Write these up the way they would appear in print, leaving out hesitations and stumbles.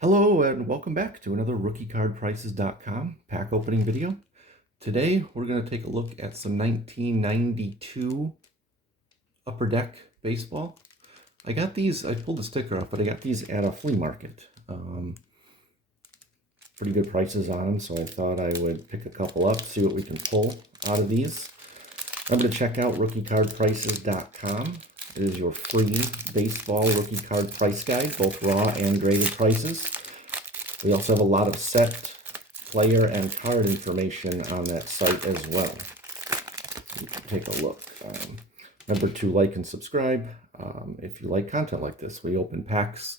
Hello and welcome back to another RookieCardPrices.com pack opening video. Today we're going to take a look at some 1992 Upper Deck baseball. I pulled the sticker off, but I got these at a flea market. Pretty good prices on them, so I thought I would pick a couple up, see what we can pull out of these. Remember to check out RookieCardPrices.com. It is your free baseball rookie card price guide, both raw and graded prices. We also have a lot of set, player, and card information on that site as well. You can take a look. Remember to like and subscribe if you like content like this. We open packs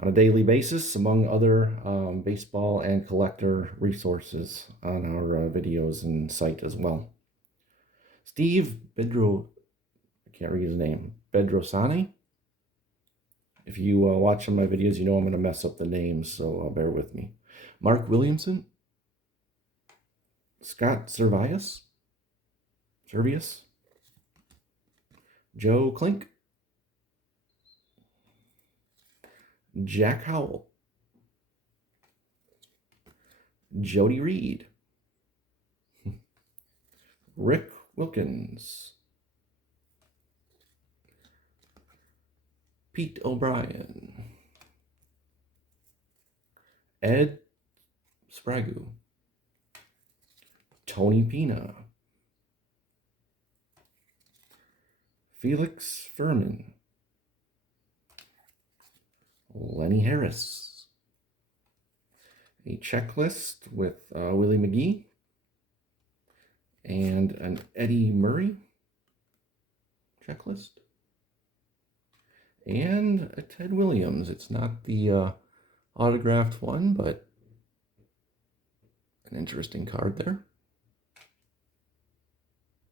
on a daily basis, among other baseball and collector resources on our videos and site as well. Steve Bedro, I can't read his name, Bedrosani. If you watch some of my videos, you know I'm going to mess up the names, so bear with me. Mark Williamson, Scott Servius, Joe Klink, Jack Howell, Jody Reed, Rick Wilkins, Pete O'Brien, Ed Sprague, Tony Pina, Felix Furman, Lenny Harris, a checklist with Willie McGee, and an Eddie Murray checklist, and a Ted Williams. It's not the autographed one, but an interesting card there.